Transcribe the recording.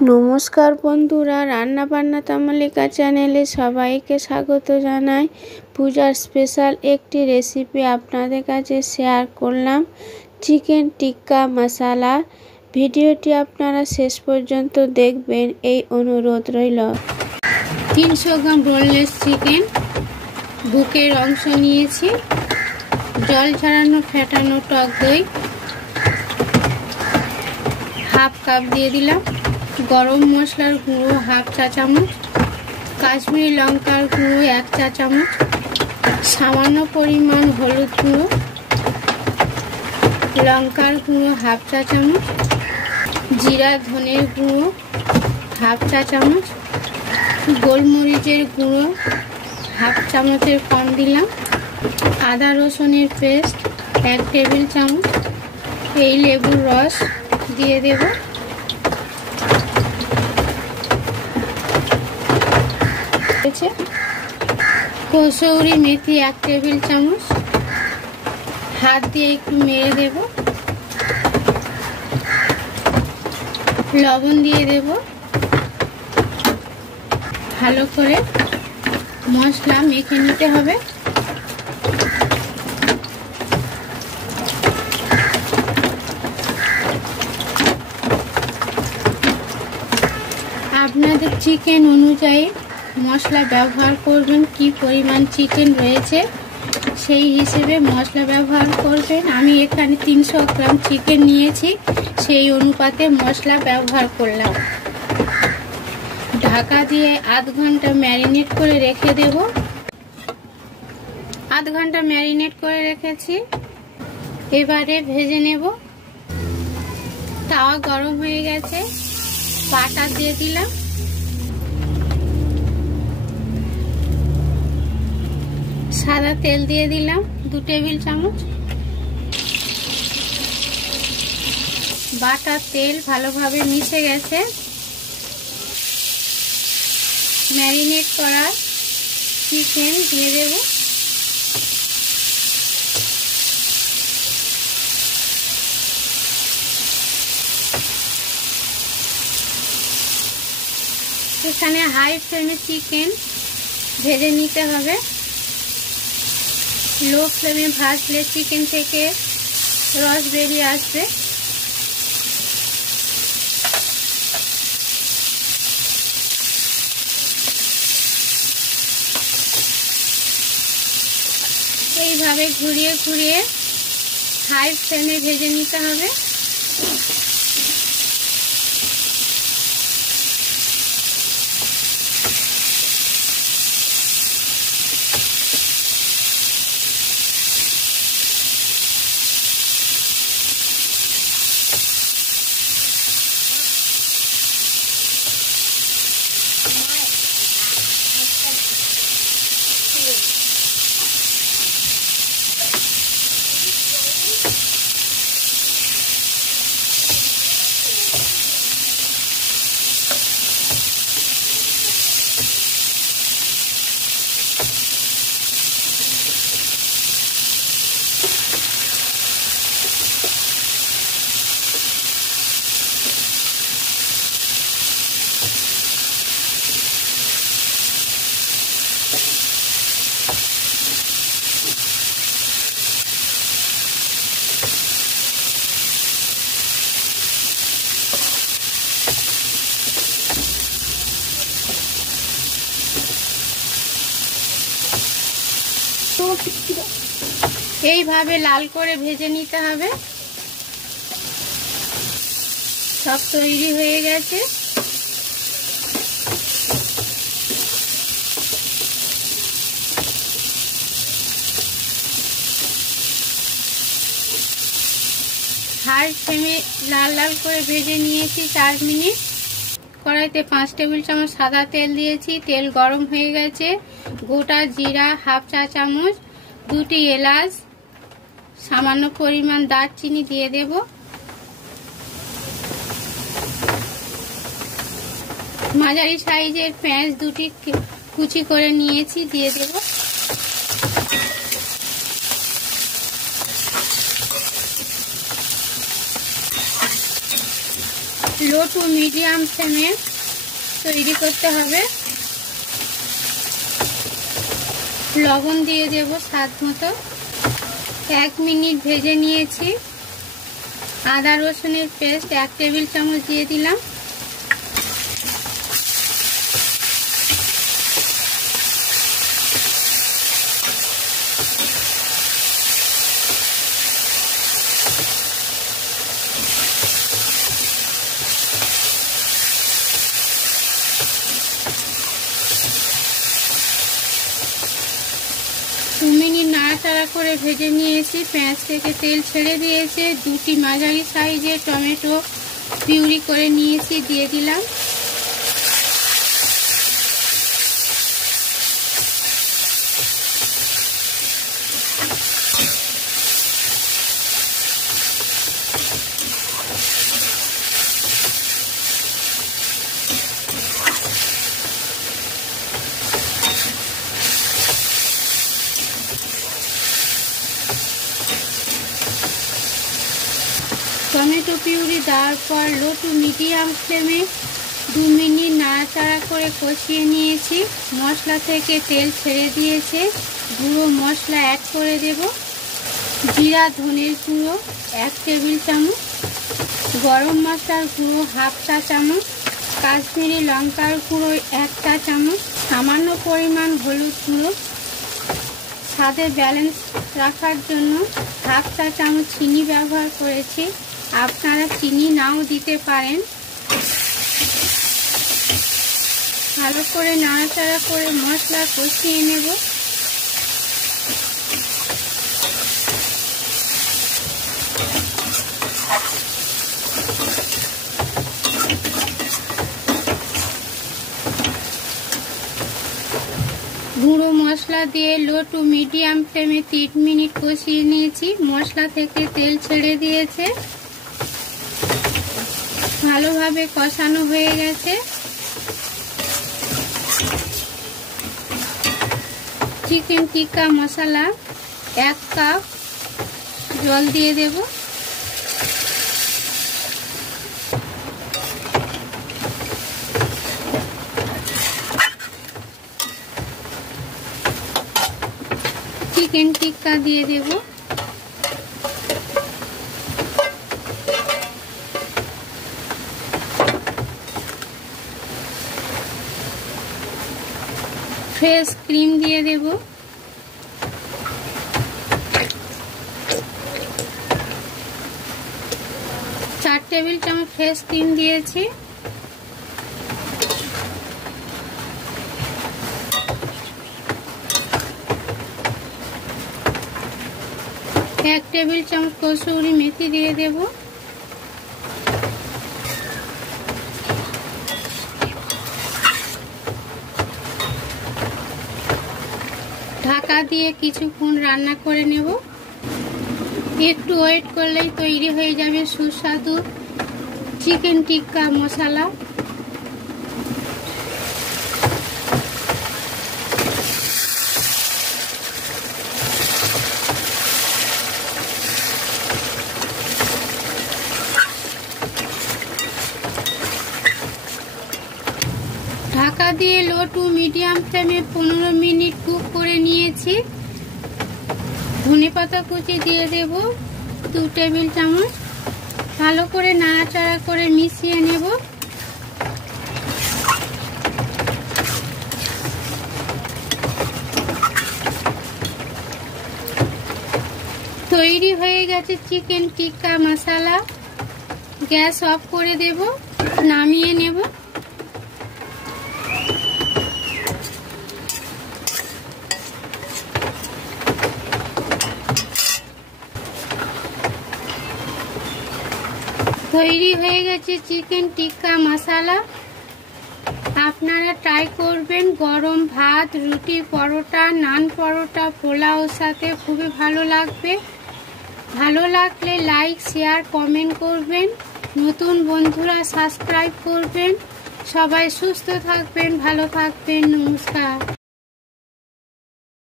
নমস্কার বন্ধুরা, রান্না বান্না তামালিকা চ্যানেলে সবাইকে স্বাগত জানাই। পূজার স্পেশাল একটি রেসিপি আপনাদের কাছে শেয়ার করলাম, চিকেন টিক্কা মশালা। ভিডিওটি আপনারা শেষ পর্যন্ত দেখবেন এই অনুরোধ রইল। 300 গ্রাম বোনলেস চিকেন, বুকের অংশ নিয়েছি, জল ঝরানো ফেটানো টক দই হাফ কাপ দিয়ে দিলাম, গরম মশলার গুঁড়ো হাফ চা চামচ, কাশ্মীরি লঙ্কার গুঁড়ো 1 চা চামচ, সামান্য পরিমাণ হলুদ গুঁড়ো, লঙ্কার গুঁড়ো হাফ চা চামচ, জিরা ধনের গুঁড়ো হাফ চা চামচ, গোলমরিচের গুঁড়ো হাফ চামচের কম দিলাম, আদা রসুনের পেস্ট 1 টেবিল চামচ, এই লেবুর রস দিয়ে দেব। কসুরি মেথি 1 টেবিল চামচ, হাত দিয়ে একটু মেরে দেব। লবণ দিয়ে দেব। ভালো করে মশলা মেখে নিতে হবে। আপনাদের চিকেন অনুযায়ী মশলা ব্যবহার করবেন, কি পরিমাণ চিকেন রয়েছে সেই হিসেবে মশলা ব্যবহার করবেন। আমি এখানে 300 গ্রাম চিকেন নিয়েছি, সেই অনুপাতে মশলা ব্যবহার করলাম। ঢাকা দিয়ে আধ ঘন্টা ম্যারিনেট করে রেখে দেব। আধ ঘন্টা ম্যারিনেট করে রেখেছি, এবারে ভেজে নেব। তাওয়া গরম হয়ে গেছে, বাটার দিয়ে দিলাম। সাদা তেল দিয়ে দিলাম 2 টেবিল চামচ। বাটার তেল ভালোভাবে মিশে গেছে। ম্যারিনেট করা চিকেন দিয়ে দেব। এখানে হাই ফ্লেমে চিকেন ভেজে নিতে হবে। লো ফ্লেমে ভাজলে চিকেন থেকে রস বেরিয়ে আসবে। এইভাবে ঘুরিয়ে ঘুরিয়ে হাই ফ্লেমে ভেজে নিতে হবে। এইভাবে লাল করে ভেজে নিতে হবে। সব তৈরি হয়ে গেছে। হাই ফ্লেমে লাল লাল করে ভেজে নিয়েছি 4 মিনিট। কড়াইতে 5 টেবিল চামচ সাদা তেল দিয়েছি, তেল গরম হয়ে গেছে। গোটা জিরা হাফ চা চামচ, 2টি এলাচ, সামান্য পরিমাণ দারচিনি দিয়ে দেব। মাঝারি সাইজের পেঁয়াজ 2টি কুচি করে নিয়েছি, দিয়ে দেব। লো টু মিডিয়াম ফ্লেমে তৈরি করতে হবে। লবণ দিয়ে দেব স্বাদ মতো। 1 মিনিট ভেজে নিয়েছি। আদা রসুনের পেস্ট 1 টেবিল চামচ দিয়ে দিলাম। নাড়াচাড়া করে ভেজে নিয়েছি। পেঁয়াজ থেকে তেল ছেড়ে দিয়েছে। 2টি মাঝারি সাইজের টমেটো পিউরি করে নিয়েছি, দিয়ে দিলাম। টমেটো পিউরি দেওয়ার পর লো টু মিডিয়াম ফ্লেমে 2 মিনিট নাড়াচাড়া করে কষিয়ে নিয়েছি। মশলা থেকে তেল ছেড়ে দিয়েছে। গুঁড়ো মশলা অ্যাড করে দেব। জিরা ধনের গুঁড়ো 1 টেবিল চামচ, গরম মশলার গুঁড়ো 1/2 চা চামচ, কাশ্মীরি লঙ্কার গুঁড়ো 1 চা চামচ, সামান্য পরিমাণ হলুদ গুঁড়ো, স্বাদের ব্যালেন্স রাখার জন্য 1/2 চা চামচ চিনি ব্যবহার করেছি। আপনারা চিনি নাও দিতে পারেন। ভালো করে নাড়াচাড়া করে মশলা কষিয়ে নেব। গুঁড়ো মশলা দিয়ে লো টু মিডিয়াম ফ্লেমে 3 মিনিট কষিয়ে নিয়েছি। মশলা থেকে তেল ছেড়ে দিয়েছে। ভালোভাবে কষানো হয়ে গেছে। চিকেন টিক্কা মশলা 1 কাপ জল দিয়ে দেব। চিকেন টিক্কা দিয়ে দেব। ফ্রেশ ক্রিম দিয়ে দেব। 4 টেবিল চামচ ফ্রেশ ক্রিম দিয়েছি। এক টেবিল চামচ কসুরি মেথি দিয়ে দেব। ঢাকা দিয়ে কিছুক্ষণ রান্না করে নেব। একটু ওয়েট করলেই তৈরি হয়ে যাবে সুস্বাদু চিকেন টিক্কা মশলা। ঢাকা দিয়ে লো টু মিডিয়াম ফ্লেমে 15 মিনিট কুক করে নিয়েছি। ধনেপাতা কুচি দিয়ে দেব 2 টেবিল চামচ। ভালো করে নাড়াচাড়া করে মিশিয়ে নেব। তৈরি হয়ে গেছে চিকেন টিক্কা মশলা। গ্যাস অফ করে দেব, নামিয়ে নেব। তৈরি হয়ে গেছে চিকেন টিক্কা মশলা। আপনারা ট্রাই করবেন। গরম ভাত, রুটি, পরোটা, নান পরোটা, পোলাওর সাথে খুবই ভালো লাগবে। ভালো লাগলে লাইক, শেয়ার, কমেন্ট করবেন। নতুন বন্ধুরা সাবস্ক্রাইব করবেন। সবাই সুস্থ থাকবেন, ভালো থাকবেন। নমস্কার।